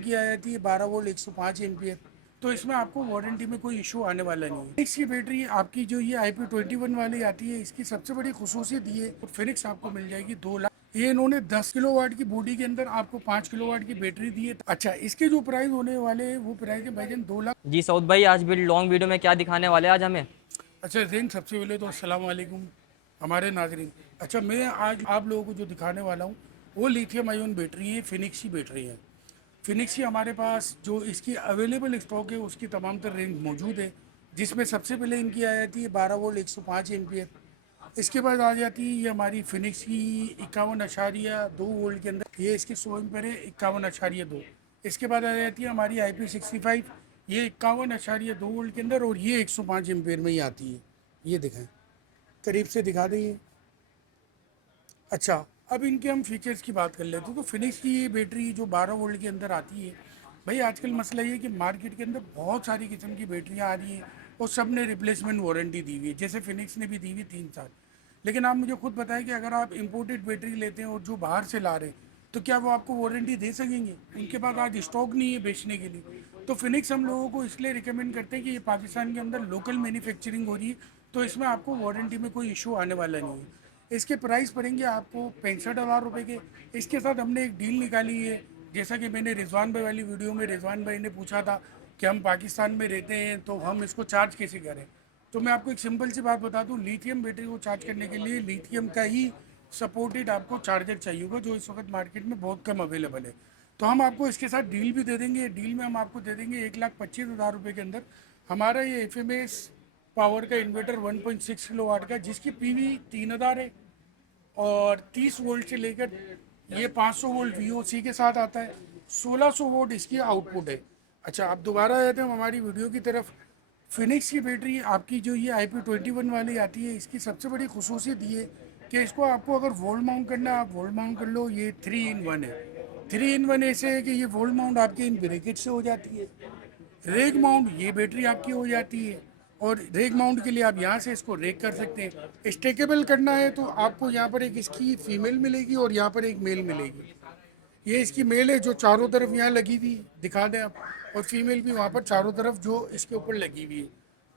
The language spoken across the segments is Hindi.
की आ जाती है 12 वोल्ट 105 एम्पियर। तो इसमें आपको वारंटी में कोई इशू आने वाला नहीं है। फिनिक्स की बैटरी आपकी जो ये IP21 वाली आती है, इसकी सबसे बड़ी खुसूसियत ये फिनिक्स आपको मिल जाएगी 2 लाख। ये इन्होंने 10 किलोवाट की बॉडी के अंदर आपको 5 किलोवाट की बैटरी दी है। अच्छा, इसके जो प्राइस होने वाले हैं वो प्राइस है भाईजान 2 लाख। जी सऊद भाई, आज भी लॉन्ग वीडियो में क्या दिखाने वाले हैं आज हमें? अच्छा जैन, सबसे पहले तो अस्सलाम वालेकुम हमारे नाजरीन। अच्छा, मैं आज आप लोगों को जो दिखाने वाला हूँ वो लिथियम आयन बैटरी है, फिनिक्स की बैटरी है। फिनिक्स की हमारे पास जो इसकी अवेलेबल स्टॉक है उसकी तमाम तर रेंज मौजूद है, जिसमें सबसे पहले इनकी आ जाती है 12 वोल्ट 105 एम्पियर। इसके बाद आ जाती है ये हमारी फिनिक्स की 51.2 वोल्ट के अंदर, ये इसकी 100 एम्पियर है, 51.2। इसके बाद आ जाती है हमारी IP65, ये 51.2 वोल्ट के अंदर, और ये 105 एम्पियर में ही आती है। ये दिखाएं, करीब से दिखा दें ये। अच्छा, अब इनके हम फीचर्स की बात कर लेते हैं। तो फिनिक्स की ये बैटरी जो 12 वोल्ट के अंदर आती है, भाई आजकल मसला ये है कि मार्केट के अंदर बहुत सारी किस्म की बैटरियाँ आ रही हैं और सब ने रिप्लेसमेंट वारंटी दी हुई है, जैसे फिनिक्स ने भी दी हुई 3 साल। लेकिन आप मुझे खुद बताएं कि अगर आप इम्पोर्टेड बैटरी लेते हैं और जो बाहर से ला रहे हैं, तो क्या वो आपको वारंटी दे सकेंगे? उनके पास आज स्टॉक नहीं है बेचने के लिए। तो फिनिक्स हम लोगों को इसलिए रिकमेंड करते हैं कि ये पाकिस्तान के अंदर लोकल मैन्युफैक्चरिंग हो रही है, तो इसमें आपको वारंटी में कोई इशू आने वाला नहीं है। इसके प्राइस पड़ेंगे आपको 65,000 रुपये के। इसके साथ हमने एक डील निकाली है, जैसा कि मैंने रिजवान भाई वाली वीडियो में रिजवान भाई ने पूछा था कि हम पाकिस्तान में रहते हैं तो हम इसको चार्ज कैसे करें। तो मैं आपको एक सिंपल सी बात बता दूं, लिथियम बैटरी को चार्ज करने के लिए लिथियम का ही सपोर्टेड आपको चार्जर चाहिए होगा, जो इस वक्त मार्केट में बहुत कम अवेलेबल है। तो हम आपको इसके साथ डील भी दे देंगे। डील में हम आपको दे देंगे 1,25,000 रुपये के अंदर हमारा ये FMS पावर का इन्वर्टर 1.6 किलोवाट का, जिसकी PV 3,000 है और 30 वोल्ट से लेकर ये 500 वोल्ट VOC के साथ आता है। 1600 वोल्ट इसकी आउटपुट है। अच्छा, अब दोबारा आते हैं हमारी वीडियो की तरफ। फिनिक्स की बैटरी आपकी जो ये IP21 वाली आती है, इसकी सबसे बड़ी खसूसियत ये कि इसको आपको अगर वॉल माउंट करना है आप वॉल माउंट कर लो। ये 3 in 1 है। 3 in 1 ऐसे है कि ये वॉल माउंट आपके इन ब्रैकेट से हो जाती है, रेग माउंट ये बैटरी आपकी हो जाती है, और रेग माउंट के लिए आप यहाँ से इसको रेग कर सकते हैं। स्टेकेबल करना है तो आपको यहाँ पर एक इसकी फीमेल मिलेगी और यहाँ पर एक मेल मिलेगी। ये इसकी मेल है जो चारों तरफ यहाँ लगी हुई दिखा दें आप, और फीमेल भी वहाँ पर चारों तरफ जो इसके ऊपर लगी हुई है।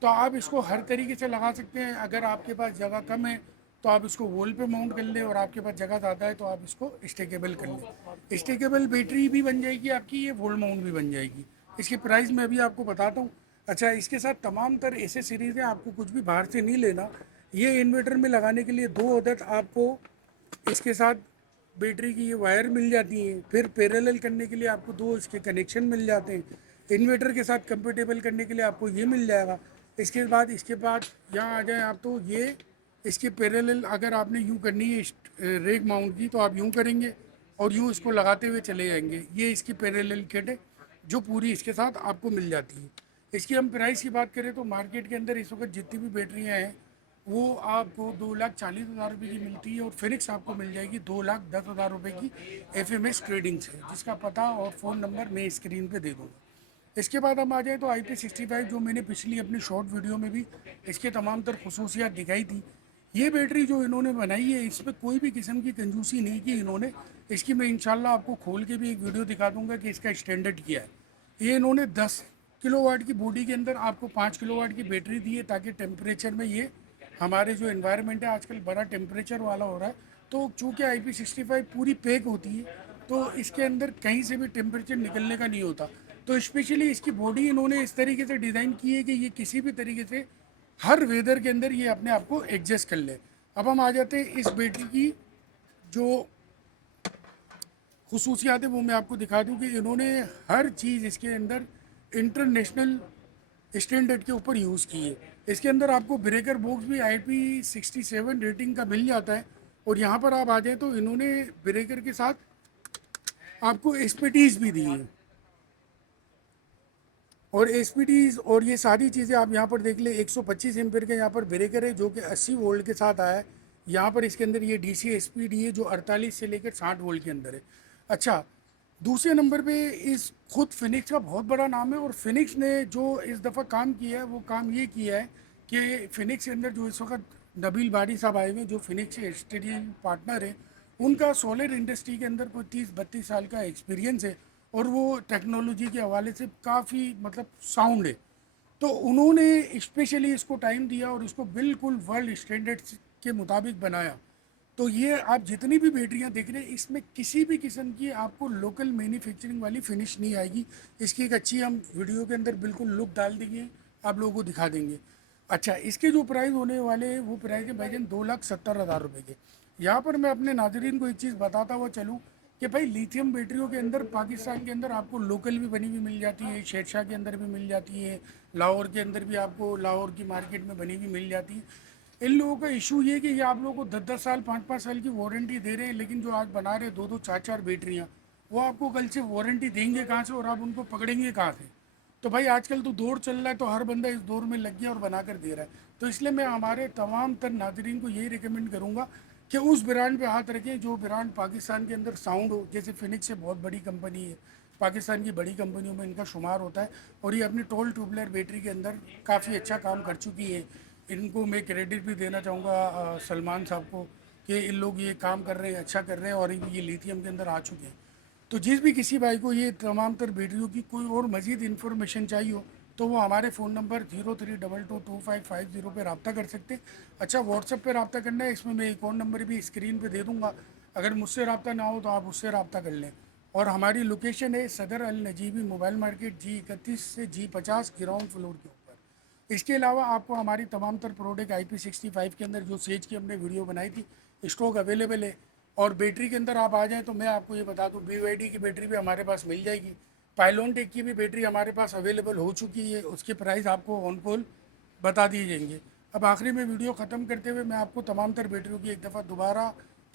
तो आप इसको हर तरीके से लगा सकते हैं। अगर आपके पास जगह कम है तो आप इसको वॉल पे माउंट कर लें, और आपके पास जगह ज़्यादा है तो आप इसको स्टेकेबल कर लें। स्टेकेबल बैटरी भी बन जाएगी आपकी, ये वॉल माउंट भी बन जाएगी। इसकी प्राइस मैं अभी आपको बताता हूँ। अच्छा, इसके साथ तमाम तर ऐसे सीरीज़ है, आपको कुछ भी बाहर से नहीं लेना। ये इन्वर्टर में लगाने के लिए 2 अदद आपको इसके साथ बैटरी की ये वायर मिल जाती हैं। फिर पैरेलल करने के लिए आपको 2 इसके कनेक्शन मिल जाते हैं। इन्वर्टर के साथ कंपेटेबल करने के लिए आपको ये मिल जाएगा। इसके बाद यहाँ आ जाए आप, तो ये इसके पैरेलल अगर आपने यूँ करनी है रेक माउंट की, तो आप यूँ करेंगे और यूँ इसको लगाते हुए चले जाएंगे। ये इसकी पैरेलल किट है जो पूरी इसके साथ आपको मिल जाती है। इसकी हम प्राइस की बात करें तो मार्केट के अंदर इस वक्त जितनी भी बैटरियाँ हैं वो आपको 2,40,000 रुपये की मिलती है, और फिनिक्स आपको मिल जाएगी 2,10,000 रुपये की FMS ट्रेडिंग से, जिसका पता और फ़ोन नंबर मैं स्क्रीन पे दे दूँगा। इसके बाद हम आ जाए तो IP65, जो मैंने पिछली अपनी शॉर्ट वीडियो में भी इसके तमाम तर खसूसियात दिखाई थी। ये बैटरी जो इन्होंने बनाई है, इसमें कोई भी किस्म की कंजूसी नहीं की इन्होंने। इसकी मैं इंशाल्लाह आपको खोल के भी एक वीडियो दिखा दूंगा कि इसका स्टैंडर्ड किया है। ये इन्होंने 10 किलोवाट की बॉडी के अंदर आपको 5 किलोवाट की बैटरी दी है, ताकि टेम्परेचर में ये हमारे जो इन्वायरमेंट है आजकल बड़ा टेम्परेचर वाला हो रहा है, तो चूँकि IP65 पूरी पैक होती है तो इसके अंदर कहीं से भी टेम्परेचर निकलने का नहीं होता। तो स्पेशली इसकी बॉडी इन्होंने इस तरीके से डिज़ाइन की है कि ये किसी भी तरीके से हर वेदर के अंदर ये अपने आप को एडजस्ट कर ले। अब हम आ जाते हैं इस बैटरी की जो खसूसियात है वो मैं आपको दिखा दूं कि इन्होंने हर चीज़ इसके अंदर इंटरनेशनल स्टैंडर्ड के ऊपर यूज़ की है। इसके अंदर आपको ब्रेकर बॉक्स भी IP67 रेटिंग का मिल जाता है, और यहाँ पर आप आ जाएँ तो इन्होंने ब्रेकर के साथ आपको SPTs भी दी है, और SPTs और ये सारी चीज़ें आप यहाँ पर देख ले। 125 एम्पेयर का यहाँ पर ब्रेकर है जो कि 80 वोल्ट के साथ आया है। यहाँ पर इसके अंदर ये DC SPD है जो 48 से लेकर 60 वोल्ट के अंदर है। अच्छा, दूसरे नंबर पे इस खुद फिनिक्स का बहुत बड़ा नाम है, और फिनिक्स ने जो इस दफ़ा काम किया है वो काम ये किया है कि फिनिक्स के अंदर जो इस वक्त नबील बारी साहब आए हुए हैं, जो फिनिक्स के स्टेडियम पार्टनर है, उनका सोलर इंडस्ट्री के अंदर कोई 30-32 साल का एक्सपीरियंस है, और वो टेक्नोलॉजी के हवाले से काफ़ी मतलब साउंड है। तो उन्होंने स्पेशली इसको टाइम दिया और इसको बिल्कुल वर्ल्ड स्टैंडर्ड्स के मुताबिक बनाया। तो ये आप जितनी भी बैटरियां देख रहे हैं, इसमें किसी भी किस्म की आपको लोकल मैन्युफैक्चरिंग वाली फिनिश नहीं आएगी। इसकी एक अच्छी हम वीडियो के अंदर बिल्कुल लुक डाल देंगे, आप लोगों को दिखा देंगे। अच्छा, इसके जो प्राइस होने वाले हैं वो प्राइस है भाईजान 2,70,000 रुपये के। यहाँ पर मैं अपने नाजरीन को एक चीज़ बताता हुआ चलूँ कि भाई लिथियम बैटरियों के अंदर पाकिस्तान के अंदर आपको लोकल भी बनी हुई मिल जाती है, शेरशाह के अंदर भी मिल जाती है, लाहौर के अंदर भी आपको लाहौर की मार्केट में बनी हुई मिल जाती है। इन लोगों का इशू ये कि ये आप लोगों को 10-10 साल 5-5 साल की वारंटी दे रहे हैं, लेकिन जो आज बना रहे 2-2 4-4 बैटरियाँ, वो आपको कल से वारंटी देंगे कहाँ से और आप उनको पकड़ेंगे कहाँ से? तो भाई आजकल तो दौर चल रहा है, तो हर बंदा इस दौर में लग गया और बना कर दे रहा है। तो इसलिए मैं हमारे तमाम तर नाजरीन को यही रिकमेंड करूँगा कि उस ब्रांड पे हाथ रखें जो ब्रांड पाकिस्तान के अंदर साउंड हो। जैसे फिनिक्स से बहुत बड़ी कंपनी है, पाकिस्तान की बड़ी कंपनियों में इनका शुमार होता है, और ये अपनी टोल ट्यूबलर बैटरी के अंदर काफ़ी अच्छा काम कर चुकी है। इनको मैं क्रेडिट भी देना चाहूँगा सलमान साहब को कि इन लोग ये काम कर रहे हैं, अच्छा कर रहे हैं, और ये लिथियम के अंदर आ चुके हैं। तो जिस भी किसी भाई को ये तमाम तर बैटरियों की कोई और मज़ीद इन्फॉर्मेशन चाहिए हो, तो वो हमारे फ़ोन नंबर 03222550 पर रब्ता कर सकते हैं। अच्छा, व्हाट्सएप पर रब्ता करना है, इसमें मैं एक और नंबर भी स्क्रीन पे दे दूँगा। अगर मुझसे रब्ता ना हो तो आप उससे रब्ता कर लें। और हमारी लोकेशन है सदर अल नजीबी मोबाइल मार्केट G31 से G50 ग्राउंड फ्लोर के ऊपर। इसके अलावा आपको हमारी तमाम तर प्रोडक्ट IP65 के अंदर जो सेज की हमने वीडियो बनाई थी, स्टॉक अवेलेबल है। और बैटरी के अंदर आप आ जाएं तो मैं आपको ये बता दूं, BYD की बैटरी भी हमारे पास मिल जाएगी। पाइलोन टेक की भी बैटरी हमारे पास अवेलेबल हो चुकी है, उसके प्राइस आपको ऑन कॉल बता दिए जाएंगे। अब आखिरी में वीडियो ख़त्म करते हुए मैं आपको तमाम तर बैटरियों की एक दफ़ा दोबारा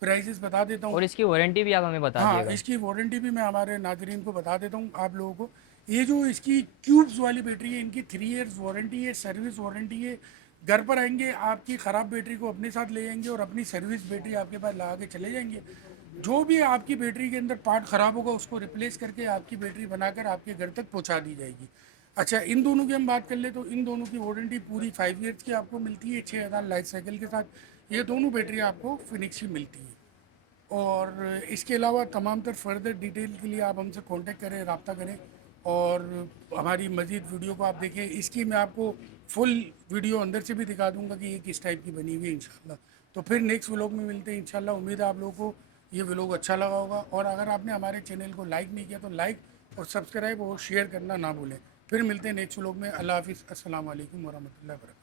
प्राइजेस बता देता हूँ। और इसकी वारंटी भी आप हमें बता हाँ, दिएगा। इसकी वारंटी भी मैं हमारे नाजरीन को बता देता हूँ आप लोगों को। ये जो इसकी क्यूब्स वाली बैटरी है, इनकी 3 ईयर्स वारंटी है, सर्विस वारंटी है। घर पर आएंगे, आपकी ख़राब बैटरी को अपने साथ ले जाएंगे और अपनी सर्विस बैटरी आपके पास लगा के चले जाएंगे। जो भी आपकी बैटरी के अंदर पार्ट ख़राब होगा उसको रिप्लेस करके आपकी बैटरी बनाकर आपके घर तक पहुँचा दी जाएगी। अच्छा, इन दोनों की हम बात कर ले तो इन दोनों की वारंटी पूरी 5 ईयर्स की आपको मिलती है, 6,000 लाइफ साइकिल के साथ। ये दोनों बैटरी आपको फिनिक्स की मिलती है। और इसके अलावा तमाम तर फर्दर डिटेल के लिए आप हमसे कांटेक्ट करें, रब्ता करें, और हमारी मज़ीद वीडियो को आप देखें। इसकी मैं आपको फुल वीडियो अंदर से भी दिखा दूंगा कि ये किस टाइप की बनी हुई है इंशाल्लाह। तो फिर नेक्स्ट व्लॉग में मिलते हैं इंशाल्लाह। उम्मीद है आप लोगों को ये व्लॉग अच्छा लगा होगा, और अगर आपने हमारे चैनल को लाइक नहीं किया तो लाइक और सब्सक्राइब और शेयर करना ना भूलें। फिर मिलते हैं नेक्स्ट व्लॉग में। अल्लाह हाफिज़, अस्सलाम वालेकुम वरहमतुल्लाहि वबरकातुहू।